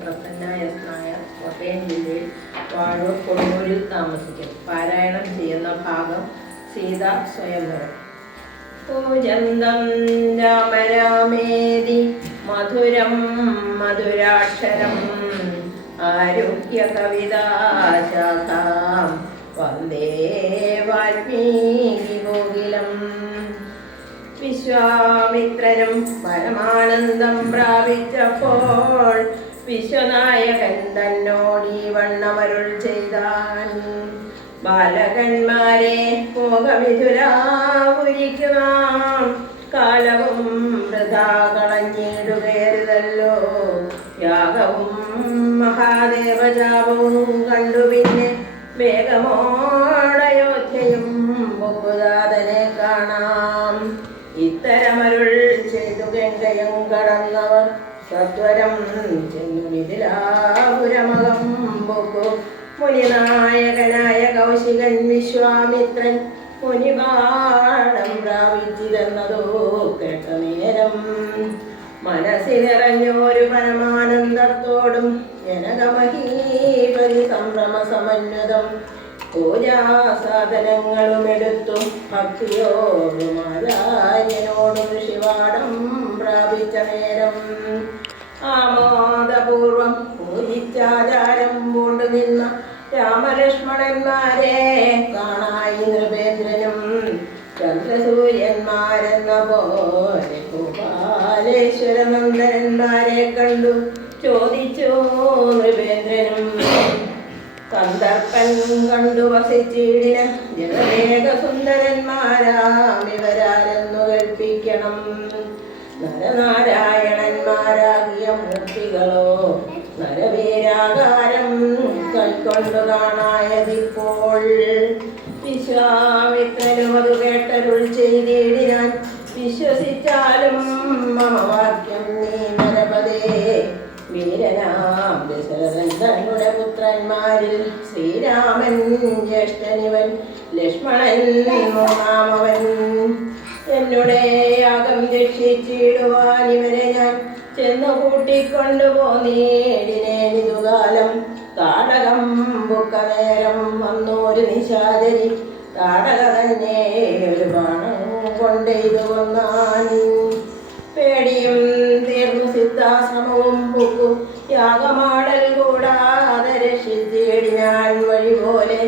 Prasanna S Nair, Kottayam ജില്ലയിൽ വാഴൂർ കൊടുങ്ങൂരിൽ താമസിക്കും. പാരായണം ചെയ്യുന്ന ഭാഗം സീത സ്വയംവരം. പൂജന്തം രാമ രാമേതി മധുരം മധുരാക്ഷരം ആരുഹ്യ കവിതാശാഖാം വന്ദേ വാൽമീകി കോകിലം. വിശ്വാമിത്രനും പരമാനന്ദം പ്രാപിച്ചപ്പോൾ വിശ്വനായകൻ തന്നോടീ വണ്ണമരുൾ ചെയ്താൻ. ബാലകന്മാരെ മോഹവിധുരാവുരിക്കുവാം കാലവും വൃഥാ കളഞ്ഞിടുകയരുതല്ലോ. യാഗവും മഹാദേവജാപവും കണ്ടു പിന്നെ വേഗമോടയോധ്യയും ബഹുദാതനെ കാണാം. ഇത്തരമരുൾ ചെയ്തു ഗംഗയും കടന്നവർ സത്വരം ചെന്നു മിഥിലാപുരമകം ബഹു. മുനിനായകനായ കൗശികൻ വിശ്വാമിത്രൻ മുനിപാഠം പ്രാപിച്ചിരുന്നതോ കേട്ട നേരം മനസ്സിനിറഞ്ഞൊരു പരമാനന്ദത്തോടും ജനകമഹീപതി സംഭ്രമ സമന്വിതം പൂജാസാധനങ്ങളും എടുത്തു ഭക്തിയോടും ആചാര്യനോടും ശിവാടം പ്രാപിച്ച നേരം ആമോദപൂർവം പൂജിച്ചാചാരം പൂണ്ടു നിന്ന രാമലക്ഷ്മണന്മാരെ കാണായി നൃപേന്ദ്രനും ചന്ദ്രസൂര്യന്മാരെന്ന പോലെ ഗോപാലേശ്വരനന്ദനന്മാരെ കണ്ടു ചോദിച്ചു നൃപേന്ദ്രനും. കന്ദർപ്പൻ കണ്ടു വസിച്ചിടിന ജനമേക സുന്ദരന്മാരാം ഇവരാരെന്നു കൽപ്പിക്കണം. നരനാരായണന്മാരാകിയ മൂർത്തികളോ നരവീരാകാരം കൈക്കൊണ്ടു കാണായതിപ്പോൾ. വിശ്വാമിത്രനും അത് കേട്ടരുൾ ചെയ്തിടിനാൻ. വിശ്വസിച്ചാലും മമ വാക്യം നീ നരപദേ. വീരനാം ദശരഥൻ തന്നുടെ പുത്രന്മാരിൽ ശ്രീരാമൻ ജ്യേഷ്ഠനിവൻ, ലക്ഷ്മണൻ മൂന്നാമവൻ. എന്നുടെ യാഗം രക്ഷിച്ചിടുവാൻ ഇവരെ ഞാൻ ചെന്നു കൂട്ടിക്കൊണ്ടുപോന്നേടിനേനിതുകാലം. താടകം ബുക്ക നേരം വന്നോരു നിശാചരി താടക തന്നെ ഒരു ബാണം കൊണ്ടെയ്തു കൊന്നാൻ. പേടിയും തീർന്നു സിദ്ധാശ്രമവും പൊക്കു യാഗമാടൽ കൂടാതെ രക്ഷിച്ചിടിനാൻ വഴി പോലെ.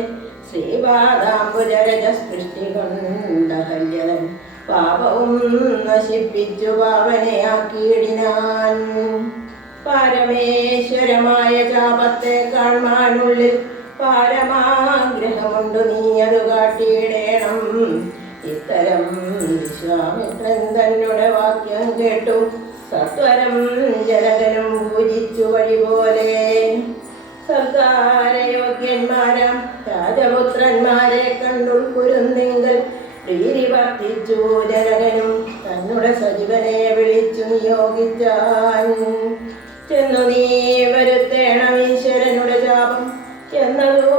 ശ്രീപാദാംബുജരജസ്പൃഷ്ടി കൊണ്ട കല്യതൻ പാപവും നശിപ്പിച്ചു പാവനയാക്കിയിടിനാൻ. പരമേശ്വരമായ ചാപത്തെ കാണാനുള്ളിൽ പാരമാഗ്രഹമുണ്ടു നീ അത് കാട്ടിയിടേണം. ഇത്തരം വിശ്വാമിത്രൻ തന്നുടെ വാക്യം കേട്ടു സത്വരം ജനകനും പൂജിച്ചു വഴി പോലെ. സർക്കാരയോഗ്യന്മാരാം രാജപുത്രന്മാരെ കണ്ടുൾക്കുരുന്നെങ്കിൽ പ്രീതി വർദ്ധിച്ചു ജനകനും തന്നുടെ സജീവനെ വിളിച്ചു നിയോഗിച്ചാൻ. ചെന്നു നീ വരുത്തേണം ഈശ്വരനുടെ ജാപം എന്നതോ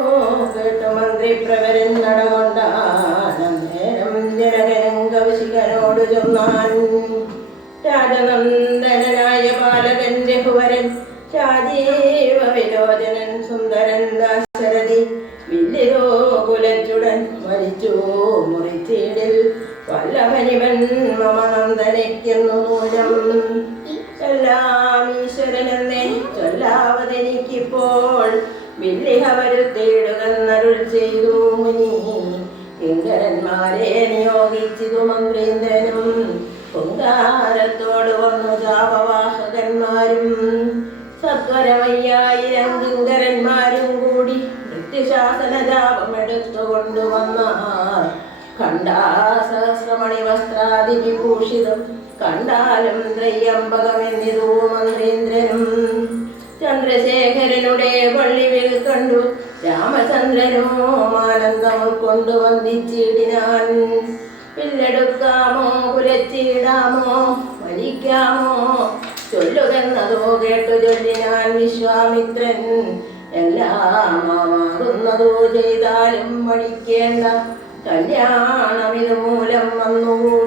കേട്ടു മന്ത്രിപ്രവരൻ നടകൊണ്ടാൻ. നേരം ജനകനും കൗശികനോട് ചൊന്നാൻ. രാജനന്ദനായ ബാലകൻ രഘുവരൻ രാജീവ വിലോചനൻ സുന്ദരൻ ദാശരഥി വില്ലിതോ കുലച്ചുടൻ വലിച്ചു മുറിച്ചിടിൽ വല്ലഭനിവൻ മമ നന്ദനയ്ക്കുന്നു മൂലം. എല്ലാം ഈശ്വരനെന്നേ ചൊല്ലാവതെനിക്കിപ്പോൾ വില്ലിഹ വരുത്തിയിടുകന്നരുൾ ചെയ്തു മുനി. കിങ്കരന്മാരെ നിയോഗിച്ചിതു മന്ത്രീന്ദ്രനും പൊങ്കാരത്തോട് വന്നു ജാപവാഹകന്മാരും. സത്വരമയ്യായിരം കിങ്കരന്മാരും കൂടി മൃത്യുശാസന ജാപമെടുത്തു കൊണ്ടുവന്നാർ. ഖണ്ഡാസഹസ്രമണി വസ്ത്രാദി വിഭൂഷിതം കണ്ടാലും ത്രയംബകമെന്നിതു മന്ത്രീന്ദ്രനും. ചന്ദ്രശേഖരനുടെ പള്ളിവിൽ കണ്ടു രാമചന്ദ്രനോ ആനന്ദം കൊണ്ടു വന്ദിച്ചിടിനാൻ. പില്ലെടുക്കാമോ കുലച്ചിടാമോ വലിക്കാമോ ചൊല്ലുകെന്നതോ കേട്ടു ചൊല്ലിനാൻ വിശ്വാമിത്രൻ. എല്ലാം ആകുന്നതോ ചെയ്താലും മടിക്കേണ്ട കല്യാണമിതു മൂലം വന്നുകൂടി.